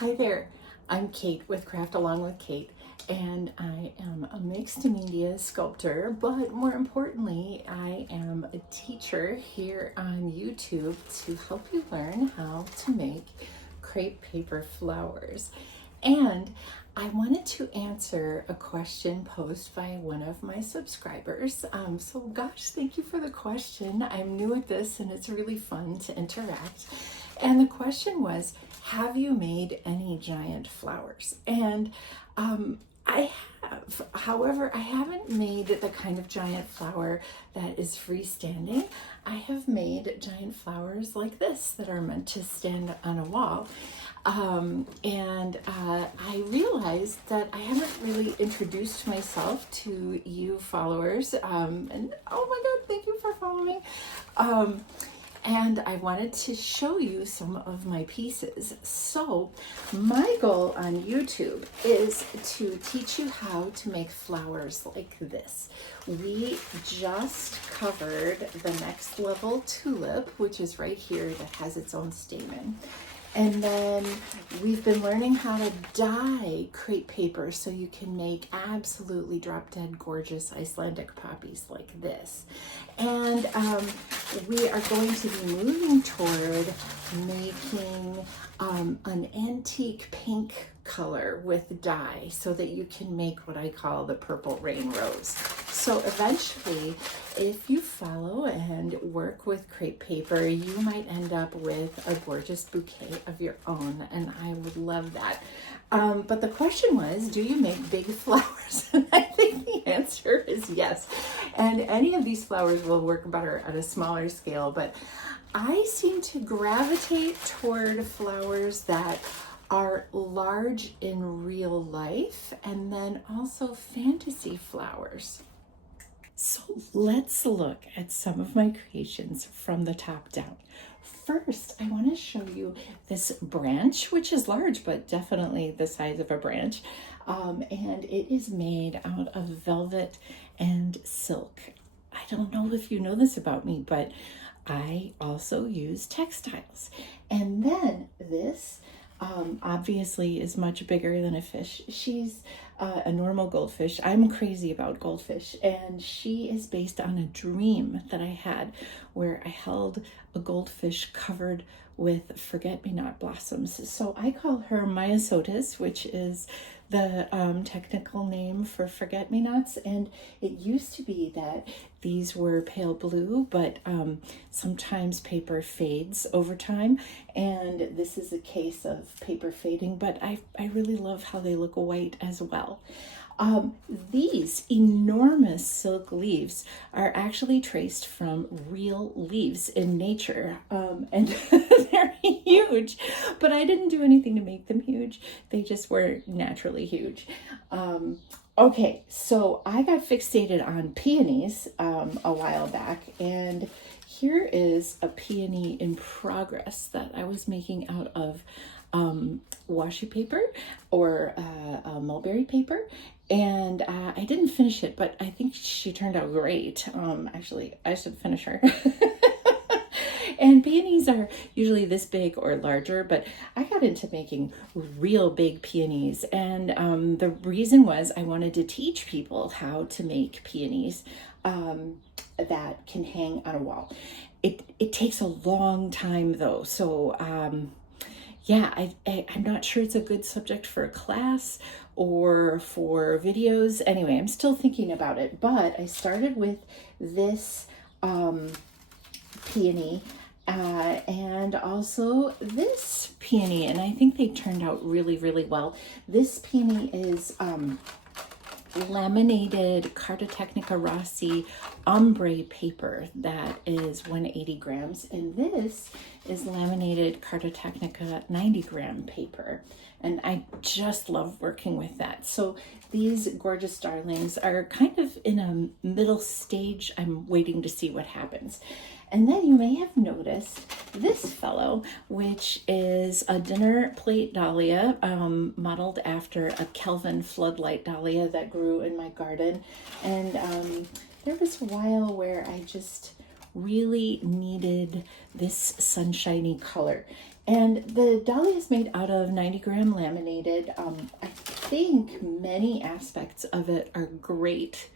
Hi there, I'm Kate with Craft Along with Kate, and I am a mixed media sculptor, but more importantly, I am a teacher here on YouTube to help you learn how to make crepe paper flowers. And I wanted to answer a question posed by one of my subscribers. So gosh, thank you for the question. I'm new at this and it's really fun to interact. And the question was, have you made any giant flowers? And I have. However, I haven't made the kind of giant flower that is freestanding. I have made giant flowers like this that are meant to stand on a wall. I realized that I haven't really introduced myself to you followers. And oh my God, thank you for following. And I wanted to show you some of my pieces. So my goal on YouTube is to teach you how to make flowers like this. We just covered the next level tulip, which is right here, that has its own stamen. And then we've been learning how to dye crepe paper so you can make absolutely drop dead gorgeous Icelandic poppies like this. And we are going to be moving toward making an antique pink color with dye so that you can make what I call the purple rain rose. So eventually, if you follow and work with crepe paper, you might end up with a gorgeous bouquet of your own, and I would love that. But the question was, do you make big flowers? And I think the answer is yes. And any of these flowers will work better at a smaller scale, but I seem to gravitate toward flowers that are large in real life and then also fantasy flowers. So let's look at some of my creations from the top down. First, I want to show you this branch, which is large, but definitely the size of a branch. And it is made out of velvet and silk. I don't know if you know this about me, but I also use textiles. And then this obviously is much bigger than a fish. She's a normal goldfish. I'm crazy about goldfish, and she is based on a dream that I had where I held a goldfish covered with forget-me-not blossoms. So I call her Myosotis, which is the technical name for forget-me-nots. And it used to be that these were pale blue, but sometimes paper fades over time. And this is a case of paper fading, but I really love how they look white as well. These enormous silk leaves are actually traced from real leaves in nature, and they're huge, but I didn't do anything to make them huge. They just were naturally huge. Okay, so I got fixated on peonies a while back, and here is a peony in progress that I was making out of washi paper or mulberry paper, and I didn't finish it, but I think she turned out great. Actually, I should finish her. And peonies are usually this big or larger, but I got into making real big peonies. And the reason was I wanted to teach people how to make peonies that can hang on a wall. It takes a long time though. So yeah, I'm not sure it's a good subject for a class or for videos. Anyway, I'm still thinking about it, but I started with this peony and also this peony, and I think they turned out really, really well. This peony is laminated Carta Technica Rossi ombre paper that is 180 grams, and this is laminated Carta Technica 90 gram paper, and I just love working with that. So these gorgeous darlings are kind of in a middle stage. I'm waiting to see what happens. And then you may have noticed this fellow, which is a dinner plate dahlia, modeled after a Kelvin floodlight dahlia that grew in my garden. And there was a while where I just really needed this sunshiny color. And the dahlia is made out of 90-gram laminated. I think many aspects of it are great,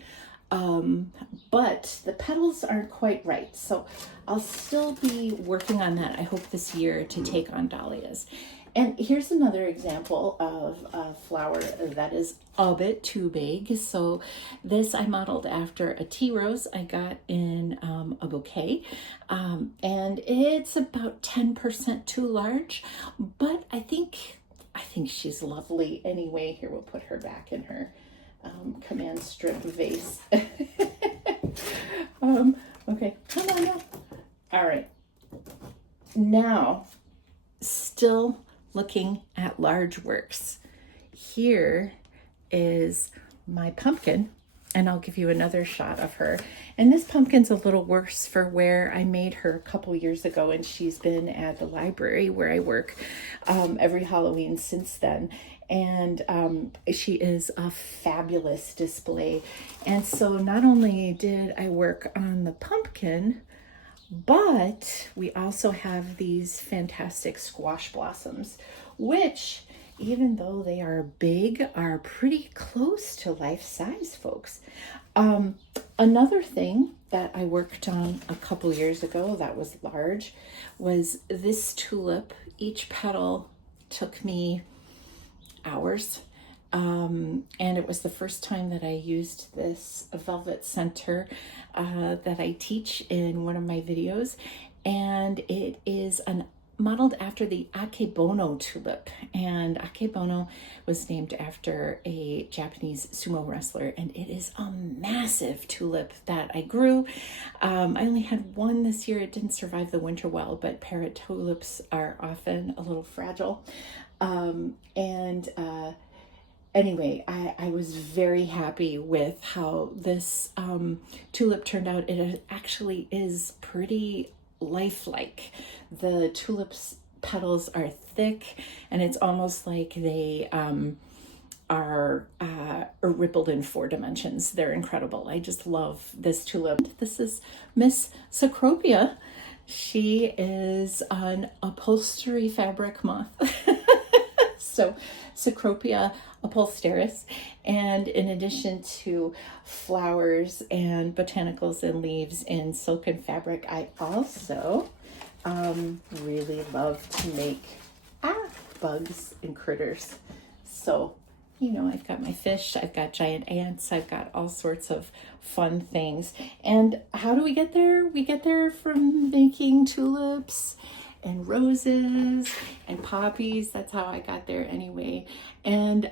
but the petals aren't quite right. So I'll still be working on that, I hope, this year to take on dahlias. And here's another example of a flower that is a bit too big. So this I modeled after a tea rose I got in a bouquet. And it's about 10% too large, but I think she's lovely anyway. Here, we'll put her back in her command strip vase. Okay, come on now. All right. Now, still looking at large works. Here is my pumpkin, and I'll give you another shot of her. And this pumpkin's a little worse for wear. I made her a couple years ago, and she's been at the library where I work every Halloween since then. And she is a fabulous display. And so not only did I work on the pumpkin, but we also have these fantastic squash blossoms, which, even though they are big, are pretty close to life size, folks. Another thing that I worked on a couple years ago that was large was this tulip. Each petal took me hours. And it was the first time that I used this velvet center that I teach in one of my videos. And it is modeled after the akebono tulip. And akebono was named after a Japanese sumo wrestler. And it is a massive tulip that I grew. I only had one this year. It didn't survive the winter well, but parrot tulips are often a little fragile. Anyway, I was very happy with how this tulip turned out. It actually is pretty lifelike. The tulip's petals are thick, and it's almost like they are rippled in 4 dimensions. They're incredible. I just love this tulip. This is Miss Cecropia. She is an upholstery fabric moth. So Cecropia upholsteris. And in addition to flowers and botanicals and leaves in silken fabric, I also really love to make bugs and critters. So, you know, I've got my fish, I've got giant ants, I've got all sorts of fun things. And how do we get there? We get there from making tulips and roses and poppies. That's how I got there anyway. And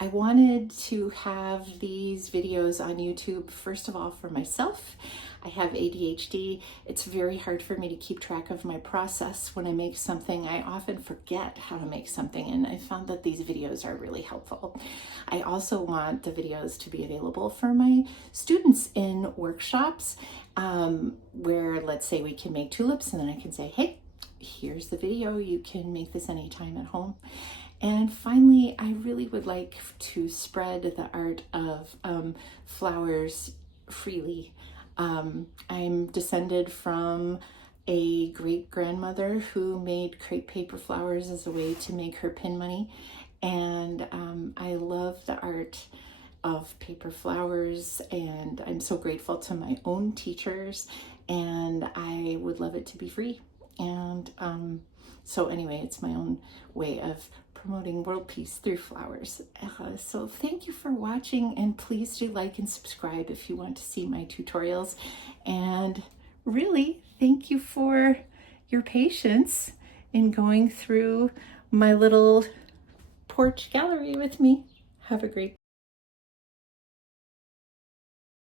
I wanted to have these videos on YouTube, first of all, for myself. I have ADHD. It's very hard for me to keep track of my process when I make something. I often forget how to make something, and I found that these videos are really helpful. I also want the videos to be available for my students in workshops where, let's say, we can make tulips, and then I can say, hey, here's the video. You can make this anytime at home. And finally, I really would like to spread the art of flowers freely. I'm descended from a great-grandmother who made crepe paper flowers as a way to make her pin money. And I love the art of paper flowers, and I'm so grateful to my own teachers, and I would love it to be free. And so anyway, it's my own way of promoting world peace through flowers. So thank you for watching, and please do like and subscribe if you want to see my tutorials. And really, thank you for your patience in going through my little porch gallery with me. Have a great